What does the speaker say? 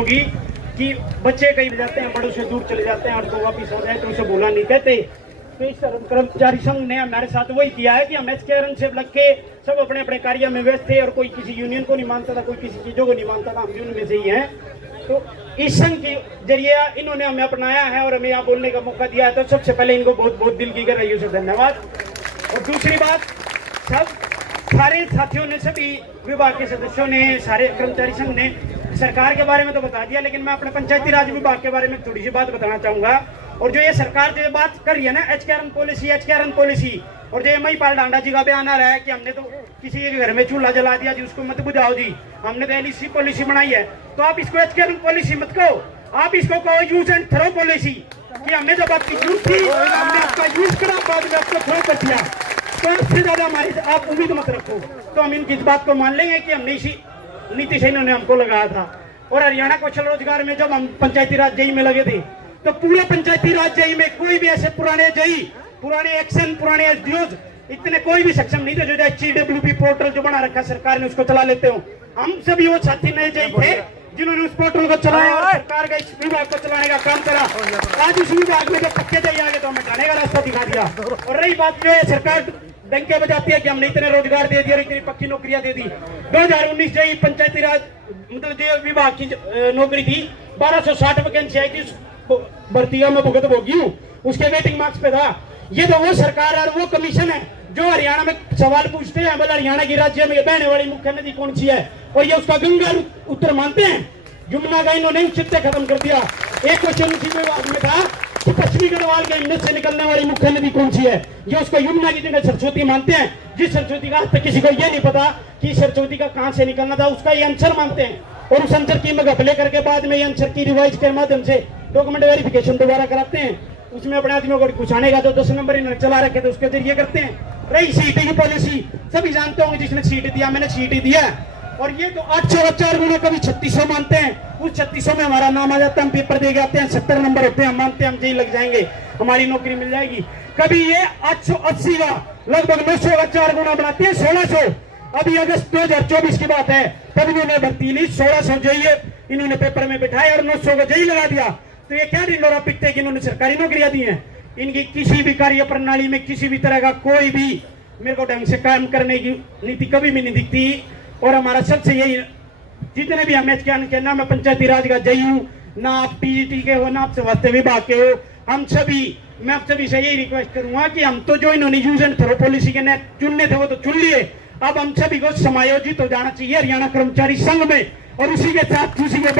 होगी कि बच्चे कहीं जाते हैं, बड़ों से दूर चले जाते हैं और तो वापिस हो जाए तो उसे बोला नहीं कहते। तो इस कर्मचारी संघ ने हमारे साथ वही किया है कि हम एचकेआरएन से लग के सब अपने अपने कार्य में व्यस्त थे और कोई किसी यूनियन को नहीं मानता था, कोई किसी चीजों को नहीं मानता था, हम भी उनमें से ही हैं। तो इस संघ के जरिए इन्होंने हमें अपनाया है और हमें यहाँ बोलने का मौका दिया है, तो सबसे पहले इनको बहुत बहुत दिल की गहराइयों से धन्यवाद। और दूसरी बात, सब सारे साथियों ने, सभी विभाग के सदस्यों ने, सारे कर्मचारी संघ ने सरकार के बारे में तो बता दिया, लेकिन मैं अपने पंचायती राज विभाग के बारे में थोड़ी सी बात बताना चाहूंगा। और जो ये सरकार जो ये बात कर रही है ना, एचकेआरएन पॉलिसी, और जो महिपाल डांडा जी का बयान आ रहा है कि हमने तो किसी के घर में चूल्हा जला दिया जी, उसको मत बुझाओ जी, हमने तो एलईसी पॉलिसी बनाई है, तो आप इसको एचकेआरएन पॉलिसी मत कहो, आप इसको कहो यूज एंड थ्रो पॉलिसी, कि हमने जब आपकी जरूरत थी हमने आपका यूज करा, बाद में आपको थ्रो कर दिया, तो इससे ज्यादा हमारी आप उम्मीद मत रखो। तो हम इनकी इस बात को मान लेंगे कि हमने इसी नीति से इन्होंने हमको लगाया था। और हरियाणा कौशल रोजगार में जब हम पंचायती राज जेई में लगे थे, तो पूरे पंचायती राज जेई में कोई भी ऐसे पुराने जेई, पुराने एक्शन, पुराने एसडीओज इतने कोई भी सक्षम नहीं थे जो HCWP पोर्टल जो बना रखा सरकार ने उसको चला लेते हो। हम सभी वो साथी नए जेई थे जिन्होंने उस पोर्टल को चलाया और सरकार का इस विभाग को चलाने का काम करा। आज उस विभाग में जब पक्के जेई आ गए तो हमें जाने का रास्ता दिखा दिया। और रही बात जो है, सरकार डंके बजाती है कि हमने इतने रोजगार दे दिए और इतनी पक्की नौकरियां दे दी। 2019 जेई पंचायती राज मतलब जो विभाग की नौकरी थी, 1260 वैकेंसी आई थी, भर्ती में भुगत भोगी हूँ, उसके वेटिंग मार्क्स पे था। ये तो वो सरकार और वो कमीशन है जो हरियाणा में सवाल पूछते हैं, बोला हरियाणा की राज्य में बहने वाली मुख्य नदी कौन सी है, और ये उसका गंगा उत्तर मानते हैं। यमुना का इन्होंने चित्ते खत्म कर दिया। एक क्वेश्चन उसी विभाग में था कि पश्चिमी गढ़वाल के हिंड से निकलने वाली मुख्य नदी कौन सी है, ये उसको यमुना की जगह सरस्वती मानते हैं। जिस सरस्वती का आज तक किसी को ये नहीं पता कि सरस्वती का कहां से निकलना था, उसका ये आंसर मानते हैं। और उस आंसर की घपले करके बाद में ये आंसर की रिवाइज के माध्यम से डॉक्यूमेंट वेरिफिकेशन दोबारा कराते हैं, उसमें अपने आदमियों को घुसाने का जो 10 नंबर इन्होंने चला रखे थे उसके जरिए करते हैं। रही सीटी की पॉलिसी, सभी जानते होंगे जिसने सीट दिया, मैंने सीट दिया। और ये तो 800 का 4 गुना, कभी 3600 मानते हैं, उस 3600 में हमारा नाम आ जाता है, हम पेपर दे जाते हैं, 70 नंबर होते हैं, हम मानते हैं हम जेल लग जाएंगे, हमारी नौकरी मिल जाएगी। कभी ये 880 का लगभग 900 का 4 गुना बनाते हैं, 1600। अभी अगस्त 2024 की बात है, तब इन्होंने भर्ती ली, 1600 जेई इन्होंने पेपर में बिठाया और 900 का जेई लगा दिया। तो ये क्या ढिंडोरा पिटते हैं कि इन्होंने सरकारी नौकरियां दी हैं। इनकी किसी भी कार्य प्रणाली में किसी भी तरह का कोई भी मेरे को ढंग से काम करने की नीति कभी भी नहीं दिखती। और हमारा सबसे यही, जितने भी हम एचकेआरएन के, ना मैं पंचायती राज का जेई हूँ, ना आप टीजीटी के हो, ना आप स्वास्थ्य विभाग के हो, हम सभी, मैं आप सभी से यही रिक्वेस्ट करूंगा कि हम तो जो इन्होंने यूज एंड थ्रो पॉलिसी के चुनने थे वो तो चुन लिए, अब हम सभी को समायोजित हो जाना चाहिए हरियाणा कर्मचारी संघ में, और उसी के साथ उसी के